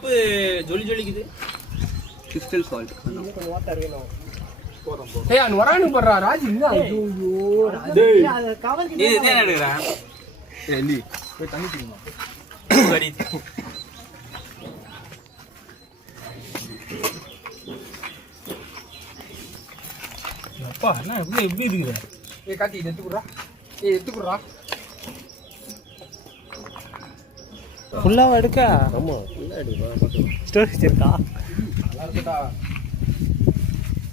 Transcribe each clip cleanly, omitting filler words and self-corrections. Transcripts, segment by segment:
உப்பு ஜொலி ஜொலிக்குது. Crystal salt. வாட்டர் வேணும். ஏய் அன் வரானு பண்றா ராஜ் இல்ல. ஐயோ டேய் அத கவர் கிட்ட இது என்ன எடுக்கறா? ஏண்டி போய் தண்ணி குடிமா. சரி. அப்பா என்ன இப்படி இருக்குற? ஏய் காட்டி எடுத்துக்குறா. ஏய் எடுத்துக்குறா. ஃபுல்லா எடுக்க. ஆமா ஃபுல்லா எடுப்பா. ஸ்டோரேஜ் இருக்கா? நல்லா இருக்குடா.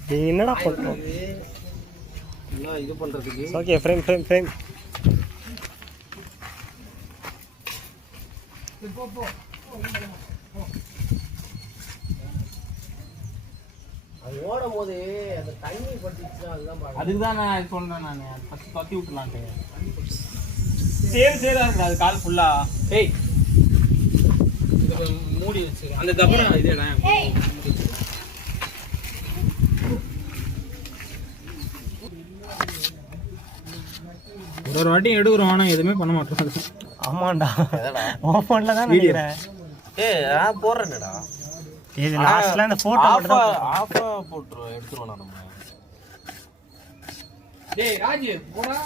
நீ என்னடா பண்ற? என்ன இது பண்றதுக்கு? Okay frame. போ. அது ஓடும்போது அந்த தண்ணி பட்டுச்சுனா அதுதான் பாக்க. அதுக்கு தான் நான் சொன்னேன் நான் ஃபர்ஸ்ட் தட்டி விட்டுறலாம்ட்டு. சேரா இருக்கு அது கால் ஃபுல்லா. ஏய் இது மூடி வச்சு அந்த தப்பற இதெல்லாம் ஒரு வாட்டி எடுக்குறோம் ஆனா எதுவுமே பண்ண மாட்டோம். ஆமாண்டா ஓபன்ல தான் நினைக்கிறேன். ஏய் நான் போறேன்டா. இது லாஸ்ட்ல அந்த போட்டோ ஆஃபா போட்றோம் எடுத்துறோம் நம்ம. டேய் ராஜ் போடா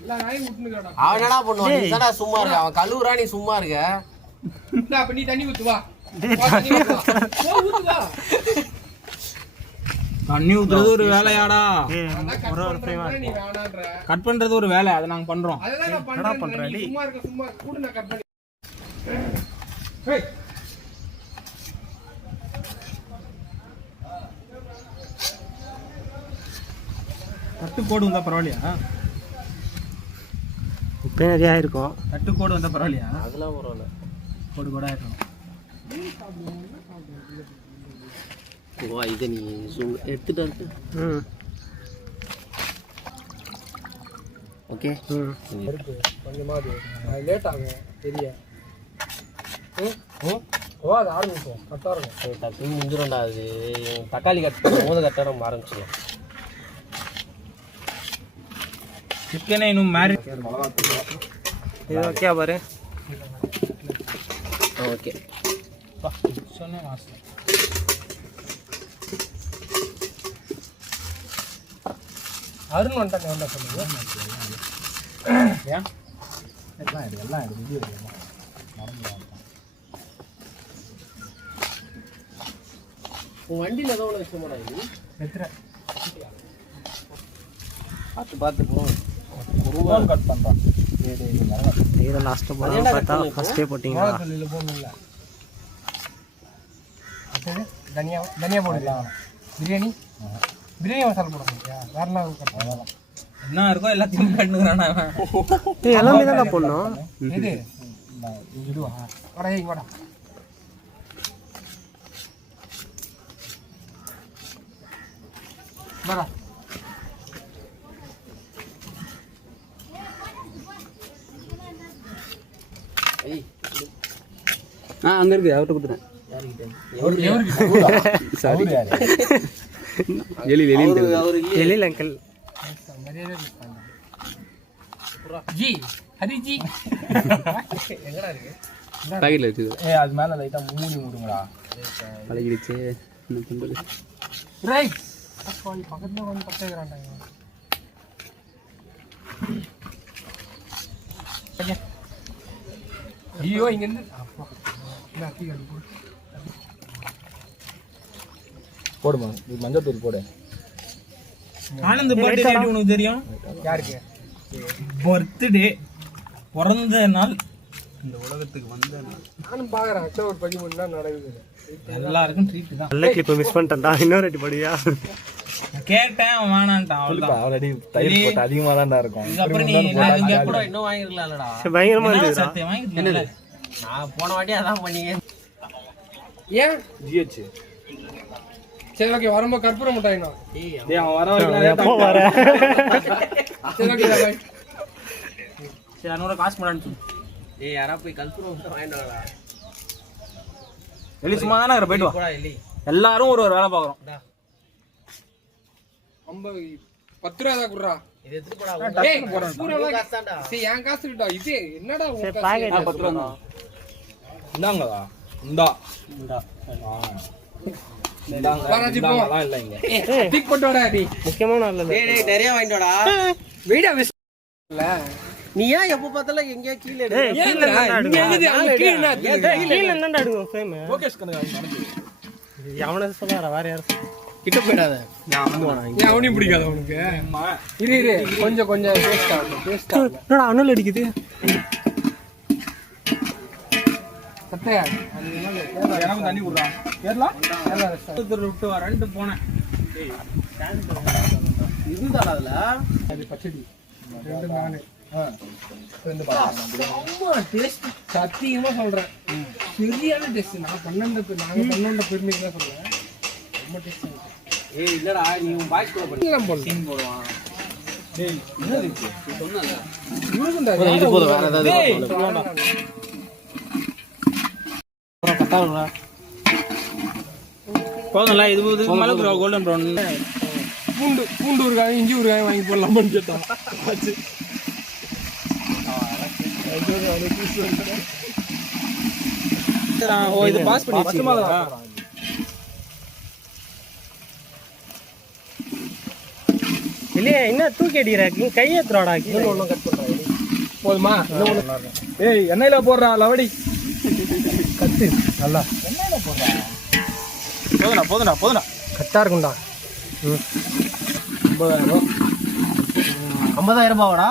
எல்லா நாயும் விட்டுனுடா. அவன் என்னடா பண்ணுவான்? நீ தான சும்மா இருக்க. அவன் கழுவுறா நீ சும்மா இருக்க. இந்தா அப்ப நீ தண்ணி ஊத்து வா. தண்ணி ஊத்து வா. ஊத்து வா. தண்ணி ஊத்துறது ஒரு வேலையாடா. ஒரு ஃப்ரேமா நீ வேணான்ற. கட் பண்றது ஒரு வேலை, அதை நாங்க பண்றோம். அதெல்லாம் நான் பண்றேன். நீ சும்மா இருக்க சும்மா கூட நான் கட் பண்ணி. ஏய் தட்டுக்கோடு வந்தா பரவாயில்லையா? இப்போ நிறையா இருக்கும். தட்டுக்கோடு வந்தா பரவாயில்லையா? அதெல்லாம் பரவாயில்ல. கோடு கோடா இருக்கணும். வா இதை நீ எடுத்துட்டு வந்து. ஓகே கொஞ்சமா அது லேட் ஆகும் தெரிய. ஓ அது ஆரம்பிப்போம் கரெக்டாக இருக்கும். டக்குன்னு முடிஞ்சிடும்டா. அது தக்காளி கட் பண்ணும்போது கரெக்டாக நம்ம ஆரம்பிச்சிடலாம். சிக்கனே இன்னும் மேரி இது ஓகே பாரு. ஓகே சொன்னேன் வாசல். அருண் வந்துட்டாங்க என்ன சொல்லுங்க. ஏன் எல்லாம் வீடியோ உன் வண்டியில் ஏதோ ஒன்று விஷயமாடா இது. பார்த்து போகும். கட் பண்றான். இதை லாஸ்ட்டு போட பார்த்தா ஃபஸ்ட்டே போட்டிங்களா? போகணும்ல அடுத்தது தனியா போடலாம். பிரியாணி மசாலா போட முடியா? வேற என்ன இருக்கோ எல்லாத்தையும் கண்டுக்கிறான். எல்லாமே தான் போடணும். இது இதுவா வாடா இங்க வாடா. வாடா அங்க இருக்கு அவர்கிட்ட கொடுத்துறேன். எழில் அங்கிள் ஜி ஹரி ஜி எங்கடா இருக்கு? பாக்கெட்ல வச்சு அது மேல லைட்டா மூடி விடுங்கடா. பழகிடுச்சு என்ன பண்றது. ரைட் பக்கத்துல வந்து பட்டேங்கறான்டா. ஐயோ இங்க இருந்து அப்பா என்ன அடிக்கடி போடுமா இது மஞ்சள் தூள் போடு. ஆனந்த் பர்த்டே டேட் உனக்கு தெரியும்? யாருக்கு? பர்த்டே பிறந்த நாள் இந்த உலகத்துக்கு வந்த நாள். நானும் பாக்குறேன். அக்டோபர் 13 தான் நடக்குது. எல்லாருக்கும் ட்ரீட் தான். நல்ல கிளிப் மிஸ் பண்ணிட்டேன்டா. இன்னொரு ரெடி படியா கேட்டேன் அவன் வேணான்ட்டான். அவ்வளவுதான். ஆல்ரெடி தயிர் போட்டு அதிகமாக தான்டா இருக்கும். இதுக்கப்புறம் நீ நான் இங்க கூட இன்னும் வாங்கிருக்கலாம்லடா. பயங்கரமா என்ன இருந்துடா. சத்தியம் வாங்கிட்டேன்ல. நான் போன வாட்டி அதான் பண்ணீங்க. ஏன் ஜிஹெச் சரி ஓகே வரும்போது கற்பூரம் மிட்டாய்னா. டேய் அவன் வர வரைக்கும் எப்போ வர? சரி ஓகே பாய். சரி அனோட காசு போடான்னு சொல்லு. ஏய் யாரா போய் கல்பூரம் வாங்கிட்டு வாடா. வெளிய சும்மா தானே இருக்கற போய்ட்டு வா. போடா எலி. எல்லாரும் ஒரு வேலை பாக்குறோம். 10 ரூபா தான் குடுறா. இது எடுத்து போடா. ஏய் கற்பூரம் காசு தான்டா. சரி என் காசு கிட்டா. இது என்னடா உன் காசு? பாக்கெட் 10 ரூபா. இந்தாங்கடா. இந்தா பாராஜி போ. இந்தாங்கலாம் இல்லை இங்க. டிக் போட்டோடா நீ. முக்கியமான ஆள் டேய் டேய் நிறைய வாங்கிட்டோடா. வீடியோ மிஸ் இல்ல. நீ ஏன் எப்ப பார்த்தாலும் எங்கேயா கீழே எடு? கீழ இருந்தா இங்க எது அங்க கீழ என்ன கீழ இருந்தா எடுங்க ஃப்ரேம் லோகேஷ் கனகராஜ் நடந்து. அவன சொல்றாரா வேற யாரும் கிட்ட போயிடாத. ஏன் அவனையும் பிடிக்காத உனக்கு? அம்மா இரு இரு கொஞ்சம் டேஸ்ட் ஆகும். என்னடா அனல் அடிக்குது சத்தையா எனக்கு தண்ணி விடுறான் ஏறலாம் ஒருத்தர் விட்டு வரேன்ட்டு போனேன். இதுதானா அதுல? அது பச்சடி ரெண்டு நானு அம்மா டேஸ்ட் சத்தியமா சொல்றேன். சரியான டேஸ்ட். நாங்க பண்ண பெருமைக்கு தான் சொல்றேன். ரொம்ப டேஸ்ட். ஏய் இல்லடா நீ உன் பாய்ஸ் கூட பண்ணி சீன் போடுவான். டேய் என்னது இது சொன்னல இது போதும் வேற ஏதாவது கட்டாங்களா? போதும்ல இது மேல கோல்டன் ப்ரௌன் பூண்டு ஊறுகாய் இஞ்சி ஊறுகாய் வாங்கி போடலாமான்னு கேட்டான். ஓ இது பாஸ் பண்ணிடுச்சீங்களா? இல்லையே என்ன தூக்கி அடிக்கிற கையேத்துறாடா ஒன்றும் கட் பண்றாங்க. போதுமா? ஏய் எண்ணெயில போடுறா லவடி. கத்து நல்லா போதும்டா கட்டா இருக்கும்டா. 50,000 ரூபாடா.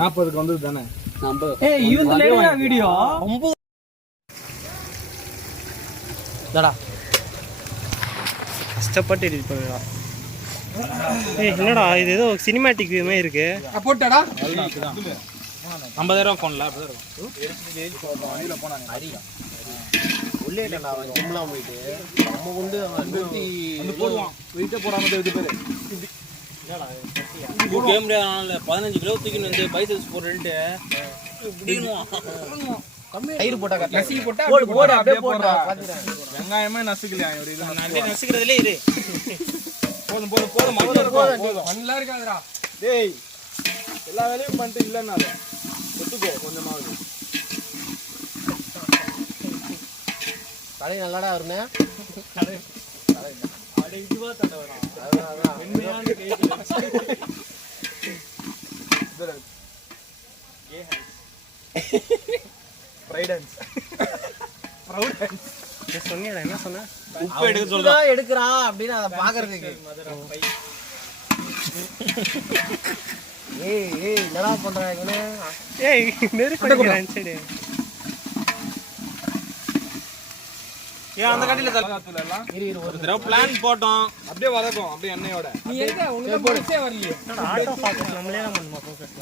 40க்கு வந்தது தானே. ஏய் இவன்ல வீடியோ டடா கஷ்டப்பட்டு எடிட் பண்ணுடா. ஏய் என்னடா இது ஏதோ சினிமேட்டிக் வியூ மாதிரி இருக்கு. போட்டாடா 50,000 போன்ல உள்ளே நான் ஜிம்லாம் போயிட்டு நம்ம கொண்டு வந்து போடுவான். வெயிட்ட போடாம இது பேரு கேம் டே ஆனல 15 கிலோ தூக்கின்னு வந்து பைசெப்ஸ் போடுறேன்ட்டு இப்படினுவான். தயிர் போட்டா கட்ட நசி போட்டா போடு அப்படியே போடுறா பாத்துறேன். வெங்காயமே நசுக்கலையா இவரு இது நான் அப்படியே நசிக்கிறதுல இரு. போதும் நல்லா இருக்காதுடா. டேய் எல்லா வேலையும் பண்ணிட்டு இல்லன்னா ஒத்துக்கோ கொஞ்சமாவது. தலை நல்லாடா வருமே. அட இதுவா தட்ட வேணாம். உண்மையான கேஸ் சொன்னியடா என்ன சொன்ன? உப்பு எடுக்க சொல்றா. எடுக்கறா அப்படின்னு அத பாக்குறதுக்கு. ஏய் ஏய் என்னடா பண்றா இவனே? ஏய் நெருப்பு அடிக்கிறான் சரி. ஏன் அந்த கட்டில தலகாத்துல எல்லாம் இரு ஒரு தடவை பிளான் போட்டோம். அப்படியே வதக்கும் அப்படியே எண்ணெயோட. நீ எங்க உனக்கு போச்சே வரலையே. என்னடா ஆட்டோ ஃபோக்கஸ் நம்மளே தான் பண்ணுமா ஃபோக்கஸ்.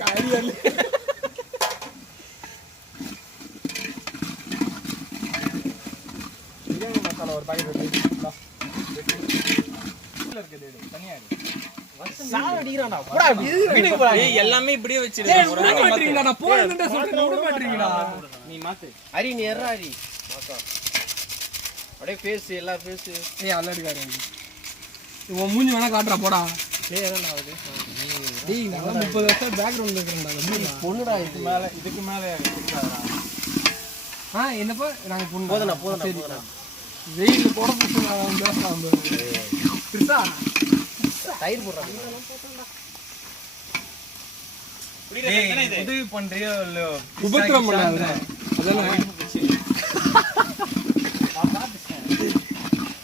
காரி வரல. பிரியாணி மசாலா ஒரு பாக்கெட் வெட்டி. தனியா சாவ அடிக்குறான்டா. போடா வீட்டுக்கு போடா. ஏய் எல்லாமே இப்படியே வச்சிரு. ஒரு விட மாட்டீங்களா? நான் போறேன்னு சொல்றேன். விட மாட்டீங்களா? நீ மாத்து. ஹரி நீ ஏறா ஹரி. அப்படியே ஃபேஸ் எல்லா ஃபேஸ். ஏய் அல்ல எடுக்காரு. உன் மூஞ்சி வேணா காட்டுறா போடா. டேய் என்னடா ஆகுது? டேய் நான் 30 வருஷம் பேக்ரவுண்ட்ல இருக்கேன்டா. பொண்ணுடா இதுக்கு மேல இருக்காதடா. என்னப்பா நாங்க பொண்ணு. போதுடா. வெயில்ல போட புடிச்சு நான் பேசலாம். பிரிசா தயிர் போடுறாங்க. உதவி பண்றியோ இல்லையோ உபத்திரம் பண்ணாத.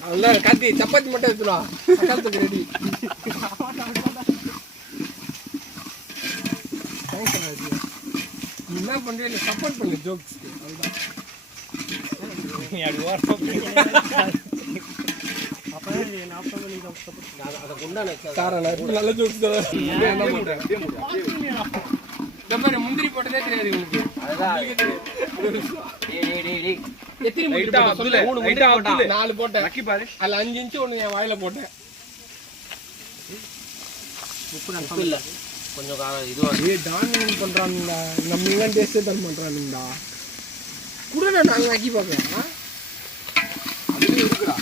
அதெல்லாம் காத்தி சப்பாத்தி மட்டும் எடுத்துடா. அக்காலத்துக்கு ரெடி. நீ என்ன பண்ற? சப்போர்ட் பண்ணு ஜோக்ஸ்க்கு. அவ்வளவுதான். நீ அடி ஓர அப்ப நீ 40 மணிக்கு சப்போர்ட் அத குண்டான காரல நல்ல ஜோக்ஸ் தான். என்ன பண்ற? இந்த முந்திரி போட்டதே தெரியாது உங்களுக்கு. அதுதான். டேய் எத்தனை முந்திரி போட்ட சொல்லு. 3 முந்திரி போட்டா. 4 போட்டேன். லக்கி பாரு. அதுல 5 இன்ச் ஒண்ணு என் வாயில போட்டேன். உப்பு இல்ல. கொஞ்சம் காரம் இதுவா. ஏய் டான் பண்றானுடா. நம்ம இங்க டேஸ்ட் தான் பண்றானுடா. குடுடா நாங்க ஆக்கி பார்க்கலாம். அது இருக்குடா.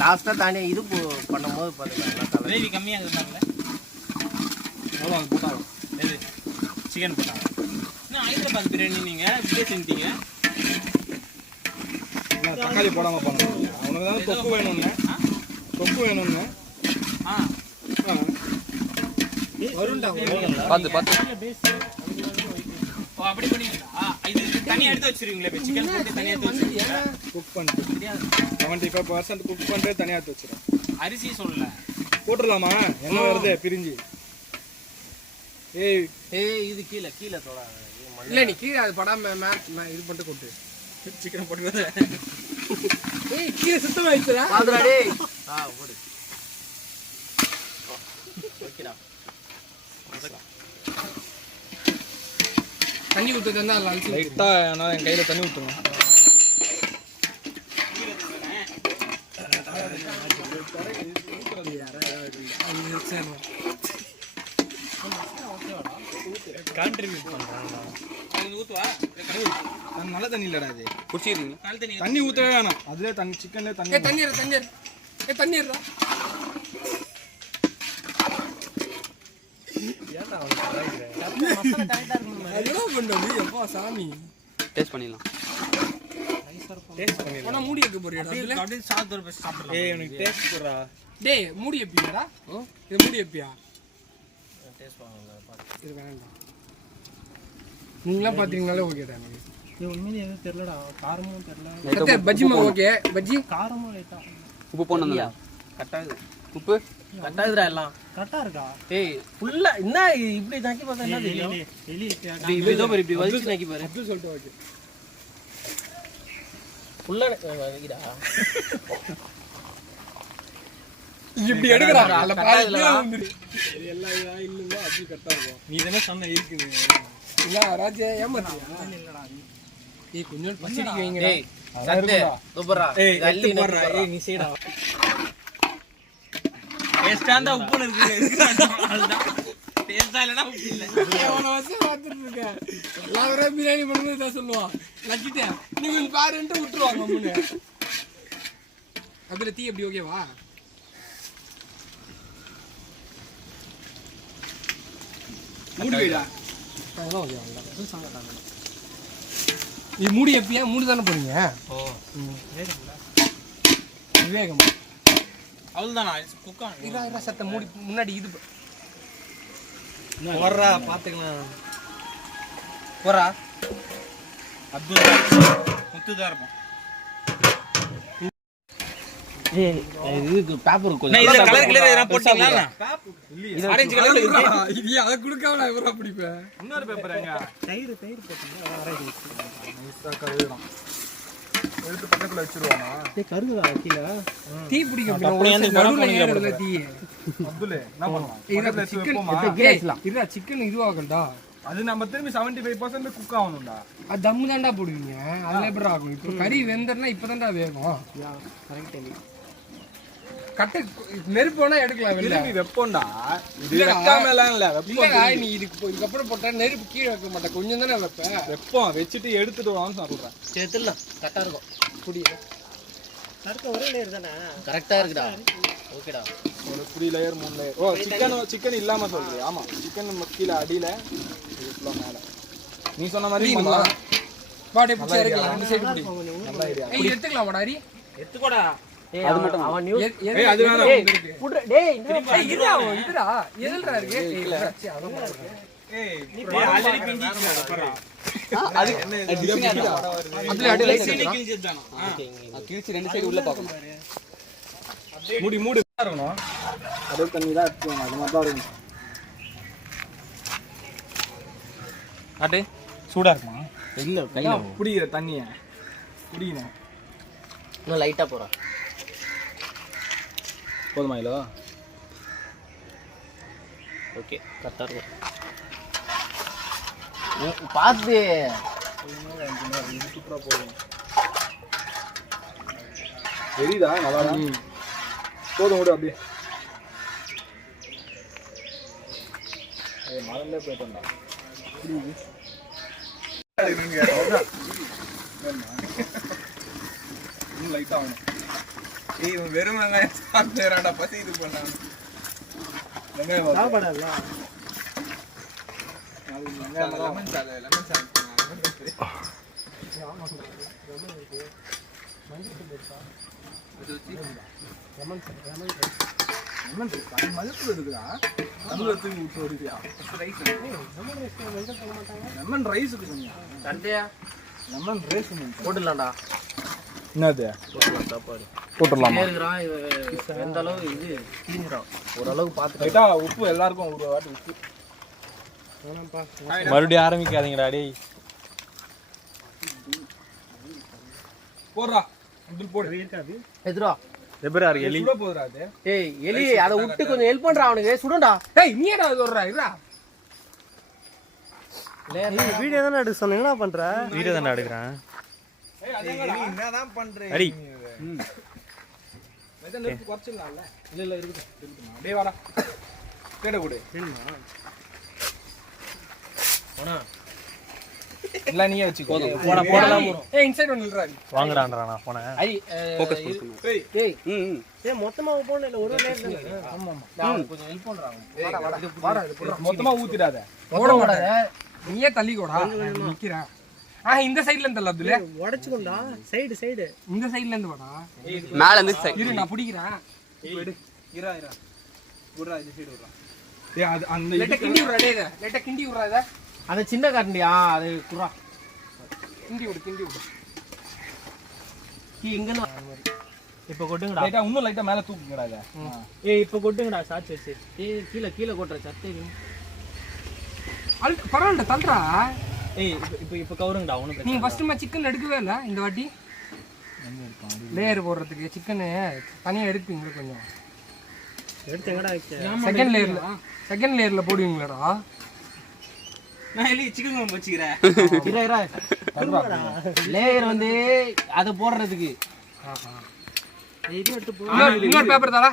லாஸ்டா தானே இது பண்ணும்போது பாத்தீங்களா கிரேவி கம்மியா இருந்தாங்கல. அவ்வளவு போட்டாங்க. எது சிக்கன் போட்டாங்க. ஹைதராபாத் பிரியாணி நீங்க இப்படியே செஞ்சிட்டீங்க. தக்காளி போடாம பண்ணணும். அவனுக்கு தான் தொக்கு வேணும்னு. தொக்கு வேணும்னு. வருண்டா பார்த்து. ஓ அப்படி பண்ணீங்களா? இது தனியா எடுத்து வச்சிருவீங்களா? இப்போ சிக்கன் போட்டு தனியா எடுத்து வச்சிருவீங்களா? குக் பண்ணிட்டு 75% குக் பண்ணிட்டு தனியா எடுத்து வச்சிரும். அரிசி சொல்லல. போட்டுடலாமா? என்ன வருது பிரிஞ்சு? ஏய் இது கீழே தோடா. இல்ல நீ கீழே அது படாம இது பண்ணிட்டு கொட்டு. சிக்கன் போட்டு ஏய் கீழே சுத்தமா ஆயிடுச்சுடா. பாதுடா டேய். ஓடு. ஓகேடா. தண்ணி ஊத்து தந்தா அலசி லைட்டா நான் என் கையில தண்ணி ஊத்துறேன். கான்ட்ரிபியூட் பண்றாங்க. ஊத்துவா. நல்ல தண்ணி இல்லடா இது. குடிச்சிரீங்க. தண்ணி ஊத்தவே வேணாம். அதுல தண்ணி சிக்கன்ல தண்ணி. தண்ணி ஏறா. சாமி டேஸ்ட் பண்ணிடலாம். மூடி வைக்க போறியா? சாப்பிடலாம். ஏய் எனக்கு டேஸ்ட் போறா. டேய் மூடி வைப்பியாடா? இது மூடி வைப்பியா? டேஸ்ட் பண்ணலாம். இது வேண்டாம். நீங்களாம் பாத்தீங்கனாலே ஓகேடா. இது உண்மையிலே எதுவும் தெரியலடா. காரமும் தெரியல. பஜ்ஜிமா ஓகே. பஜ்ஜி காரமும் லைட்டா. உப்பு போடணும்ல. கரெக்டா இது. உப்பு கரெக்டா இருக்குடா எல்லாம். கரெக்டா இருக்கா? ஏய் ஃபுல்லா என்ன இப்படி தாக்கி பார்த்தா என்ன தெரியும்? எலி இதோ பாரு இப்படி வலிச்சு நாக்கி பாரு. அப்படி சொல்லிட்டு ஓகே. ஃபுல்லா வைடா. இப்படி எடுக்கறாங்க. அல்ல பாதில வந்துரு. எல்லாம் இல்லங்க அப்படி கரெக்ட்டா இருக்கும். நீ தான சொன்ன இருக்குது. இல்ல ராஜே ஏமாத்தியா? இல்லடா. ஏய் கொஞ்சம் பச்சடிக்கு வைங்க. டேய் சத்தே சூப்பரா. ஏய் அள்ளி போடுறா. ஏய் நீ செய்டா. டேஸ்டாண்டா உப்பு இருக்கு. அதுதான். டேஸ்டா இல்லனா உப்பு இல்ல. எவன வச்சு பாத்துட்டு இருக்க. எல்லாரும் பிரியாணி பண்ணும்போது இத சொல்லுவான். லக்கிட்டே நீ வந்து பாருன்ட்டு விட்டுருவாங்க முன்னே. அதுல தீ எப்படி ஓகேவா? மூடி வைடா. அதான் ஓகே அவ்வளவுதான். நீ மூடி எப்பயா? மூடி தானே போறீங்க? ஓ விவேகமா அவ்வளவுதானா? குக்கா இதா சத்த மூடி முன்னாடி இது வர்றா பாத்துக்கலாம். போறா. அப்துல் முத்துதா இருப்போம். ஏய் இதுக்கு பேப்பர் கொஞ்சம். இல்ல கலர் கிளியர் எதனா போட்டீங்களா? ஆரஞ்சு கலர்ல இருக்கு. இது அத குடுக்காம நான் இவர பிடிப்பேன். இன்னொரு பேப்பர் எங்க? தயிர் போட்டீங்க. ஆரஞ்சு. நைஸா கழுவணும். எடுத்து பக்கத்துல வச்சிருவானா? ஏய் கருகுதா கீழ. தீ பிடிக்கும். அப்படி வந்து நடுவுல ஏறல தீ. அப்துல் என்ன பண்ணுவான்? இது சிக்கன் இதுடா சிக்கன் இதுவாகண்டா. அது நம்ம திரும்பி 75% குக் ஆகணும்டா. அது தம்மு தான்டா போடுவீங்க. அதுல எப்படி ஆகும்? இப்போ கறி வெந்தறனா இப்பதான்டா வேகும். கரெக்ட். கட்ட நெருப்புனா எடுக்கலாம் வெளில. திரும்பி வெப்போம்டா. இது வெக்காமலாம் இல்ல. இல்லடா நீ இதுக்கு அப்புறம் போட்டா நெருப்பு கீழ வைக்க மாட்டே. கொஞ்சம் தானே வைப்ப. வெப்பம் வச்சிட்டு எடுத்துட்டு வான்னு சொல்றேன். சேர்த்துடலாம். கரெக்டா இருக்கும். புடியே. சர்க்க ஒரே லேயர் தானே. கரெக்டா இருக்குடா. ஓகேடா. ஒரு 3 லேயர் 3 லேயர். ஓ சிக்கன் இல்லாம சொல்றியா? ஆமா சிக்கன் கீழ அடியில இது ஃபுல்லா மேல. நீ சொன்ன மாதிரி பாடே பிச்சை இருக்கலாம். அந்த சைடு புடி. நல்ல ஐடியா. ஏய் எடுத்துக்கலாமாடா அரி? எடுத்துக்கோடா. அது மட்டும் அவன் நியூ. ஏய் அது வேணாம். புட்ற டேய் இதுடா எதுலடா இருக்கு? ஏய் அதான் இருக்கு. ஏய் நீ ஆல்ரெடி பிஞ்சிச்சு பாறா. அது என்ன டிசைன் அதுல அடி லைட் கிழிச்சதானா? கிழிச்சு ரெண்டு சைடு உள்ள பாக்கணும். மூடி இருக்கணும். அதே தண்ணி தான் எடுத்துவாங்க. அது மாதிரி தான் இருக்கும். அடே சூடா இருக்குமா? இல்ல கையில புடிக்கிற தண்ணிய புடிக்கணும். இன்னும் லைட்டா போறா. போதுமா இல்ல? ஓகே கரெக்டா இருக்கும். பாத்து சூப்பரா போகும். தெரியுதா? நல்லா போதும் விடு அப்படியே. மறந்தே போயிட்டா. இன்னும் லைட்டா ஆகணும். ஏய் வெறும் வெங்காயம் சாப்பிட்டுறாடா. பசி இது பண்ண வெங்காயம் சாப்பாடா இல்ல. லெமன் சாதம் லெமன் சாதம் மதிப்பு இருக்குதா தமிழத்துக்கு விட்டு வருதியா லெமன் ரைஸுக்கு சொன்னியா சண்டையா லெமன் ரைஸ் போட்டுடலாம்டா. என்னது போட்டுடலாம் சாப்பாடு போட்டுடலாமா இருக்கிறான் எந்த அளவு இது தீங்குறான் ஓரளவுக்கு பார்த்துட்டு ரைட்டா உப்பு எல்லாருக்கும் ஒரு வாட்டி உப்பு மறுபடியும் ஆரம்பிக்காதீங்கடா டேய். போடுறா அப்துல் போடு எதுரா எப்பரா இருக்கு எலி? சுட போதுடா அது ஏய் எலி அதை விட்டு கொஞ்சம் ஹெல்ப் பண்றா அவனுக்கு சுடுண்டா. டேய் நீ ஏடா சொல்றா இருடா வீடியோ தானே எடுக்க சொன்ன, என்ன பண்ற? வீடியோ தானே எடுக்கிறேன். என்னதான் பண்றே அடி குறைச்சிடலாம்ல இல்ல இருக்குது அப்படியே வாடா கேட கொடு இல்ல நீயே வச்சுக்கோ போடா போடலாம் போறோம். ஏய் இன்சைட் வந்துடுறா வாங்குறான்டா நான் போனே. ஐ ஃபோக்கஸ் பண்ணு. ஏய் ஏய் மொத்தமா போடல இல்ல ஒரு லேட்ல. ஆமா ஆமா கொஞ்சம் ஹெல்ப் பண்றாங்க. வாடா இது போடுறா. மொத்தமா ஊத்திடாத போட மாட்டாத நீயே தள்ளிக்கோடா நிக்கிறேன். இந்த சைடுல இருந்து தள்ள அப்துல் உடைச்சுடா சைடு சைடு இந்த சைடுல இருந்து வாடா மேல இருந்து சைடு இரு நான் பிடிக்கிறேன். இரா குடுறா இந்த சைடு விடுறா ஏய் அது அந்த லேட்டா கிண்டி விடுறா டேய் லேட்டா கிண்டி விடுறா இத அந்த சின்ன கரண்டியா அது குறா கிண்டி விடு எங்க இப்ப கொட்டுங்கடா. லைட்டா இன்னும் லைட்டா மேல தூக்குங்கடா இத ஏய் இப்ப கொட்டுங்கடா சாட்சி வச்சு. ஏய் கீழ கொட்ற சட்டை பரவாயில்ல தள்ளுறா. ஏய் இப்ப கவருங்கடா உனக்கு. நீங்க ஃபர்ஸ்ட் சிக்கன் எடுக்கவே இல்ல இந்த வாட்டி லேயர் போடுறதுக்கு சிக்கன் தனியா எடுப்பீங்க கொஞ்சம் எடுத்து எங்கடா வைக்க? செகண்ட் லேயர்ல போடுவீங்களாடா? நான் எலி சிக்கன் குழம்பு வச்சுக்கிறேன் இரா லேயர் வந்து அத போடுறதுக்கு இன்னொரு பேப்பர் தாடா.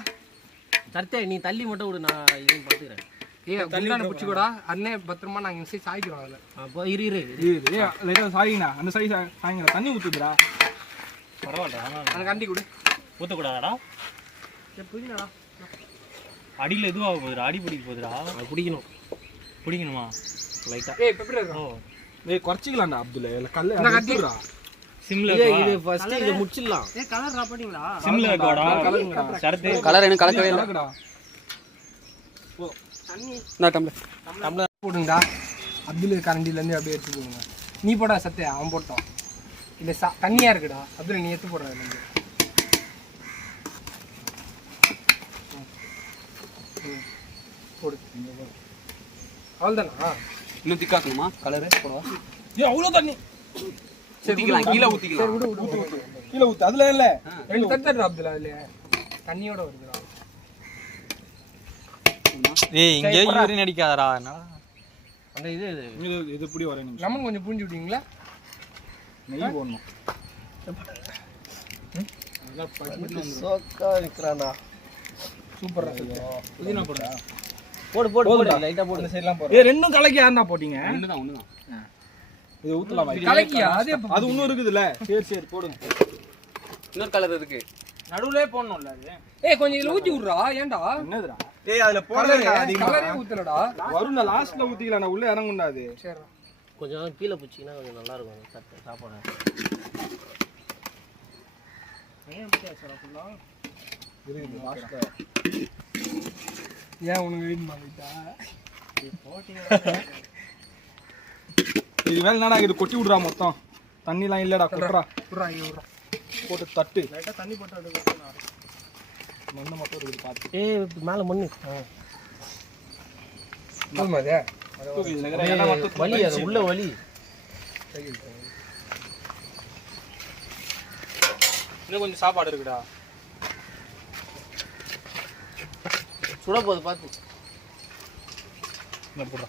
சட்டை நீ தள்ளி மட்டும் விடு நான் இதையும் பாத்துக்கிறேன். ஏய் குண்டான புடிச்சுக்கோடா அண்ணே பத்திரமா நாங்க இன்சை சாய்க்கிறோம் அதுல. அப்போ இரு லைட்டா சாயிங்கண்ணா அந்த சைடு சாயிங்கடா தண்ணி ஊத்துதுடா பரவாயில்ல. எனக்கு கண்டி கொடு. ஊத்தக்கூடாதாடா? புரியலடா அடியில எதுவாக போகுதுடா? அடி பிடிக்க போகுதுடா. பிடிக்கணும் பிடிக்கணுமா? லைட்டா. ஏய் பெப்பர் இருக்கா? ஓ ஏய் குறைச்சிக்கலாம்டா அப்துல் இல்ல கல்ல நான் கட்டிடுறா. சிம்ல இது ஃபர்ஸ்ட் இத முடிச்சிடலாம். ஏய் கலர் ரா போடிங்களா? சிம்ல இருக்கடா. சரத்து கலர் என்ன கலக்கவே இல்ல. இல்லடா தண்ணி நான் டம்ளர் போடுங்கடா. அப்துல் கரண்டில இருந்து அப்படியே எடுத்து போடுங்க. நீ போடா சத்தே அவன் போட்டான். இல்ல தண்ணியா இருக்குடா. அப்துல் நீ எடுத்து போடுற இதுல இருந்து. போடு. அவ்வளவுதானா? இன்னும் திக்காக்கணுமா கலர் போடுவா? ஏய் அவ்வளவு தண்ணி ஊத்திக்கலாம் கீழ ஊத்திக்கலாம். விடு கீழ ஊத்து அதுல இல்ல ரெண்டு தட்டடா அப்துல் அதுல தண்ணியோட வருதுடா. ஏய் இங்க யூரின் அடிக்காதடா. என்னடா அந்த இது இது இப்படி வர நிமிஷம் லெமன் கொஞ்சம் புழிஞ்சு விட்டீங்களா? நெய் போடணும் சோக்கா இருக்கறானே. சூப்பரா இருக்கு. புதினா போடுடா போடு லைட்டா போடு. இந்த சைடுலாம் போடு ஏய் ரெண்டும் கலக்கி யாரா போடிங்க ஒண்ணுதான் இது ஊத்தலாமா கலக்கியா அது அது இன்னும் இருக்குதுல சரி போடுங்க இன்னொரு கலர் இருக்கு நடுவுலயே போடணும்ல அது ஏய் கொஞ்சம் இதுல ஊத்தி விடுறா. ஏன்டா என்னதுடா ஏய் அதுல போடவே கலரே ஊத்தலடா. வரும்ல லாஸ்ட்ல ஊத்திக்கலாம் நான் உள்ள இறங்கும்டா அது சரிடா. கொஞ்சம் கீழ புடிச்சீனா கொஞ்சம் நல்லா இருக்கும் சாப்பாடு. இருக்குது லாஸ்ட்ல ஏன் உனக்கு வெயிட் பண்ணிட்டா? இது வேலை என்னடா இது கொட்டி விடுறா மொத்தம் தண்ணிலாம் இல்லடா கொட்டுறா விடுறா இங்க விடுறா. போட்டு தட்டு லைட்டா தண்ணி போட்டு எடுக்க. மண்ணு மட்டும் இருக்குது பாத்து ஏய் மேல மண்ணு. போதுமா அது? தூக்கி இதுல இருக்கிற இடம் மட்டும் வலி அது உள்ள வலி. இன்னும் கொஞ்சம் சாப்பாடு இருக்குடா சுட போது பாத்து. இந்த போடுறா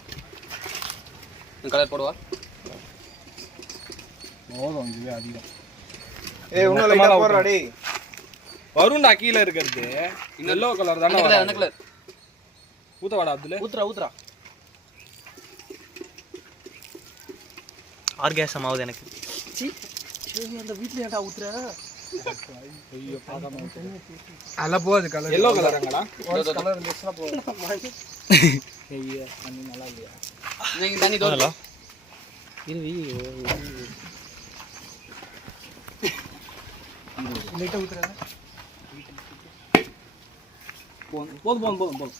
கலர் போடுவா. போதும் இதுவே அதிகம் ஏய் இன்னும் லைட்டா போடுறா டேய் வரும்டா கீழ இருக்குது yellow கலர் தான அந்த கலர் ஊத்த வாடா அப்துல் ஊத்துறா. ஆர்காசம் ஆகுது எனக்கு. அந்த வீட்ல ஏன்டா ஊத்துற? ஐயோ பாக்காம அதெல்லாம் போகுது கலர். yellow கலர்ங்கடா கலர் இருந்துச்சுன்னா போதும். ஐயோ தண்ணி நல்லா இல்லையா நீங்க தண்ணி தோல லைட்டா ஊத்துறா. போதும்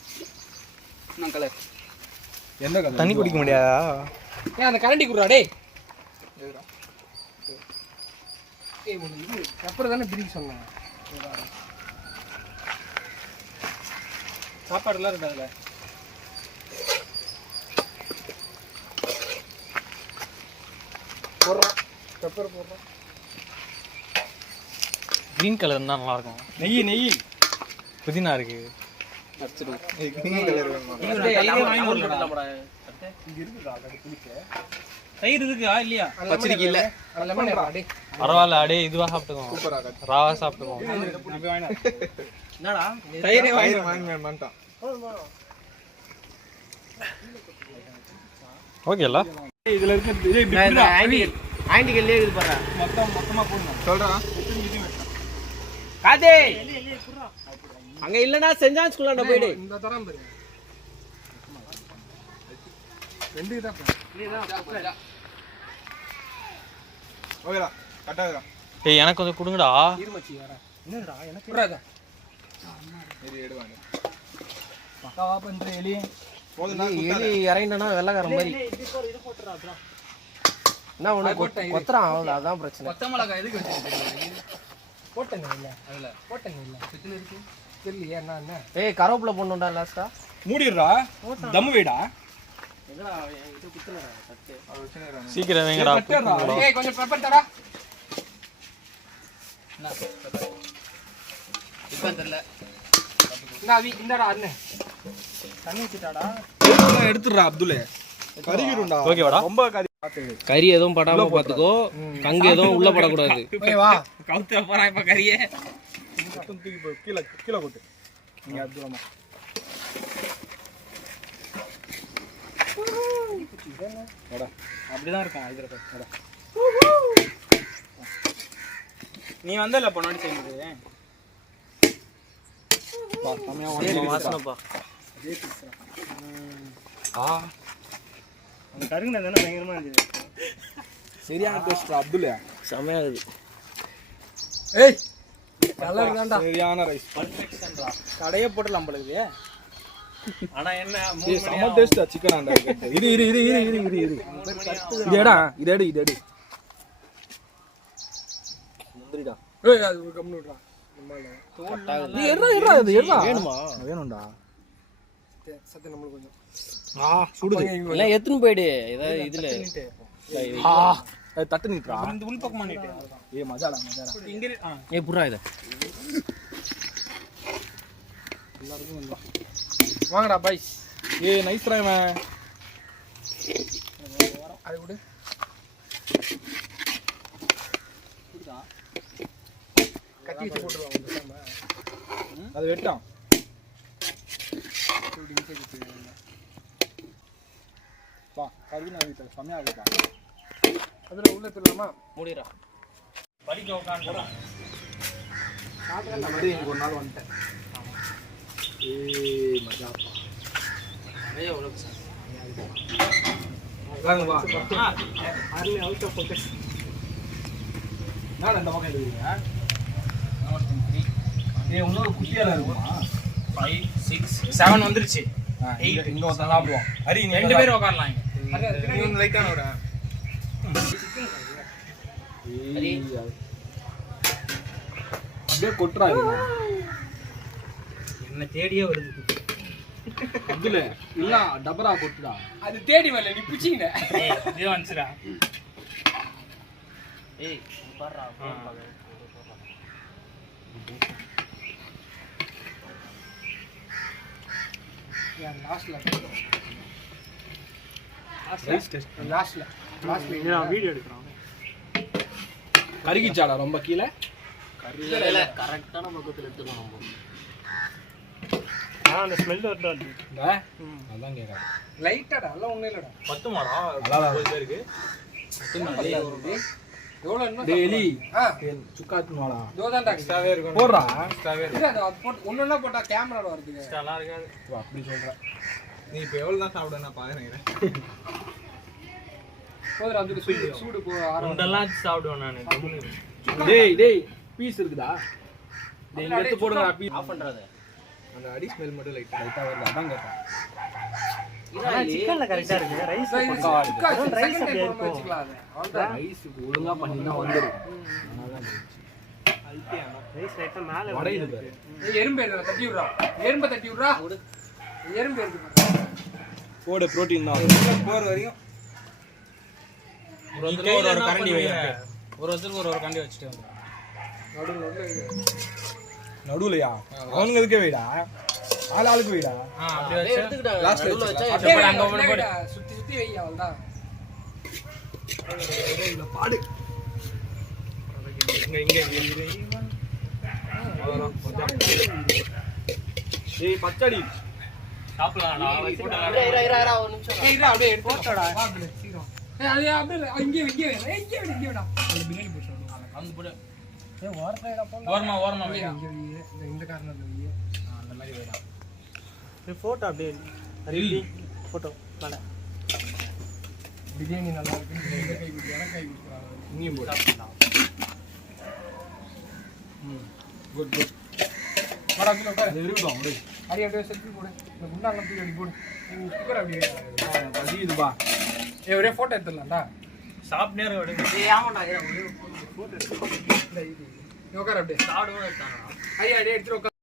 நான் கலர் என்ன கலர் தண்ணி குடிக்க முடியாதா? ஏன் அந்த கரண்டி குடுறா டேய். ஏய் ஒண்ணு இது பெப்பர் தானே பிரிக்க சொன்னேன். சாப்பாடுலாம் இருக்கா அதுல போடுறோம் பெப்பர் போடுறோம். க்ரீன் கலர் தான் நல்லா இருக்கும். நெய் புதினா இருக்கு. கிரீன் கலர் வேணுமா? தயிர் இருக்கா இல்லையா? பச்சடிக்கு இல்ல. லெமன் டேய். பரவாயில்ல, அப்படியே இதுவா சாப்பிட்டுக்கோம். சூப்பரா கட். ராவா சாப்பிட்டுக்கோம். என்னடா தயிரே வாங்கி மாட்டான். ஓகேல இதுல இருக்கு இதே பிப்டா ஆண்டிகல்லே இது பாரு. மொத்தமா போடுங்க. சொல்றா. காதே அங்க இல்லனா செஞ்சான் ஸ்கூல்ல போய்டு. இந்த தரம் பாரு. ரெண்டு தான் பாரு. ஓகேடா. கட்டாதடா. ஏய் எனக்கு கொஞ்சம் கொடுங்கடா. இருமச்சி யாரா? என்னடா எனக்கு புரியாதா? சரி எடுவாங்க. பக்காவா பண்ற எலி. போதும்டா. எலி இறங்கினா வெள்ளக்கார மாதிரி. என்ன ஒண்ணு கொத்தறான் அவ்வளவு அதான் பிரச்சனை. கொத்த மிளகாய் எதுக்கு வச்சிருக்கீங்க? போட்டங்க இல்ல. அதுல போட்டங்க இல்ல. எத்தனை இருக்கு? தெரியலையே என்ன. ஏய் கருவேப்பிலை போடணும்டா லாஸ்டா. மூடிடுறா. தம் வைடா. எங்கடா இது குத்துறா தட்டு. சீக்கிரம் வைங்கடா. ஏய் கொஞ்சம் பெப்பர் தரா. இப்ப தெரியல. இந்தடா அண்ணே. தண்ணி ஊத்திட்டாடா. எடுத்துறா அப்துல். கறிகிடும்டா. ஓகேவாடா? ரொம்ப கறி. கறி எதுவும் படாம பாத்துக்கோ. கங்கு எதுவும் உள்ள படக்கூடாது. ஓகே வா. கவுத்து போறா இப்ப கறியே. தூக்கி போய் கீழ போட்டு. நீங்க அப்துல்லமா. வாடா. அப்படிதான் இருக்கும் ஹைதராபாத். வாடா. நீ வந்தல போனாடி செய்யுது. வா சமையா வாசனப்பா. அந்த கருங்குன தான பயங்கரமா இருந்துது. சரியான டேஸ்ட் அப்துல். செமையா இருக்கு. ஏய் கலர் தான்டா. சரியான ரைஸ். பர்ஃபெக்ஷன்டா. கடைய போடலாம் போலவே. ஆனா என்ன ஏய் செம டேஸ்டா சிக்கன் ஆண்டா இருக்கு. இரு. இதேடா இது. நந்திரிடா. ஏய் அது கம்னு விடுறா. நம்மால. நீ எறா இது எறா. வேணுமா? வேணும்டா. சத்த நம்மளுக்கு கொஞ்சம். சுடுது. இல்ல எத்துன்னு போய்டு. ஏதோ இதுல தட்டு நிட்றா. இந்த உள் பக்கமா நிட்டு. ஏய் மஜாடா. இங்க ஏய் புறா இத. வாங்கடா பாய்ஸ். ஏய் நைஸ் ட்ரை மேன். அது விடு. கத்தி வச்சு போட்டுருவாங்க இந்த சாம. அது வெட்டான். வா கறினா வீட்ல சமையா இருக்கா. அதுல உள்ள தள்ளலாமா? மூடிரா. படிக்க உட்கார்ந்தா. சாப்பிட்டா மாதிரி இங்க ஒரு நாள் வந்துட்டேன். ஏய் மஜாப்பா. நிறைய உலக சார். வாங்க வா. Army out of focus. நான் அந்த பக்கம் எடுக்கிறேன். ஏய் இன்னொரு குட்டியால இருக்குமா? 5 6 7 வந்துருச்சு. இங்க ஒருத்தன் சாப்பிடுவான். ஹரி நீ ரெண்டு பேரும் உட்காரலாம் இங்க. நீ லைட்டா விட. ஹரி அப்படியே கொட்றா இது. என்ன தேடியே வருது. அப்துல் இல்ல டபரா கொட்டுடா. அது தேடி வரல நீ பிச்சிங்க. ஏய் இது வந்துடா. ஏய் பாறா. யார் லாஸ்ட்ல. Rice test. லாஸ்ட்ல நான் வீடியோ எடுக்கறேன். கறிக்கிச்சாடா ரொம்ப கீழ. இல்ல கரெக்ட்டான பக்கத்துல எடுத்துறோம் நம்ம. அந்த ஸ்மெல் வருதா? அதான் கேக்குறேன். லைட்டாடா எல்லாம் ஒண்ணே இல்லடா. பத்துமாடா? அதான் ஒரு பேருக்கு. எவ்வளவு என்ன டெய்லி ஆ சுக்காத்து வாடா. தோதான்டா எக்ஸ்ட்ராவே இருக்கும். போடுறா. இல்ல அது போட்டு ஒண்ணொண்ணா போட்டா கேமரால வருதுங்க. நல்லா இருக்காது. அப்படி சொல்ற. நீ இப்போ எவ்வளோ தான் சாப்பிட நான் பாக்குறேன். போதும் அப்துல் சூடு போ உண்டெல்லாம் சாப்பிடுவேன் நான். டேய் பீஸ் இருக்குதா? டேய் இங்க எடுத்து போடுங்க பீஸ். ஆஃப் பண்றது. அந்த அடி ஸ்மெல் மட்டும் லைட்டா வருது. அதான் கேட்டேன். சிக்கன்ல கரெக்டா இருக்கு. ரைஸ் பக்காவா இருக்கு. ரைஸ் அப்படியே இருக்கும். வச்சுக்கலாம் அது ரைஸ் ஒழுங்கா பண்ணினா வந்துரும். ரைஸ் லைட்டா மேல வடையுது பாரு. எறும்பு தட்டி விடுறா எறும்பை தட்டி விடுறா எறும்பு இருக்கு போடு புரோட்டீன் தான். போற வரையும் ஒரு கரண்டி வைங்க. ஒருத்தருக்கு ஒரு கரண்டி வச்சுட்டு வந்து. நடுவுலயா? அவனுங்க எதுக்கே வைடா? ஆளுக்கு வைடா. அப்படியே வச்சு எடுத்துக்கிட்டா லாஸ்ட்ல நடுவுல வச்சா வச்சா அப்படியே அங்க ஒண்ணு போடு. சுத்தி சுத்தி வை அவ்வளவுதான் பாடு. இங்க ஏய் பச்சடி சாப்பிடலாம்டா. ஒரு நிமிஷம் அப்படியே எடுத்து போட்டோடா சீக்கிரம் அது அப்படியே இங்கே இங்கே இங்கே விடா அந்த பிரியாணி போட்டு வந்து போடு. ஓரமா ஓரமா வை. இந்த காரணம் அந்த மாதிரி வைடா. போட்டோ அப்படியே ரெடி போட்டோ மேல. பிரியாணி நல்லா இருக்கு கை பிடிச்சாலும் கை பிடிக்கிறாங்க இங்கேயும் போடு. குட் வாடா அதுல உட்காரு அது இருக்கட்டும் அப்படியே. அடி அப்படியே செல்ஃபி போடு இந்த குண்டாலாம் தூக்கி அப்படி போடு நீ ஸ்டிக்கர் அப்படியே பதியுதுப்பா. ஏய் ஒரே போட்டோ எடுத்துடலாம்டா சாப்பிட்டே இருக்க விடுங்க. இந்த இது உட்காரு அப்படியே சாப்பிடுவோம் எடுத்தாங்க. அடி அடி எடுத்துட்டு உட்காரு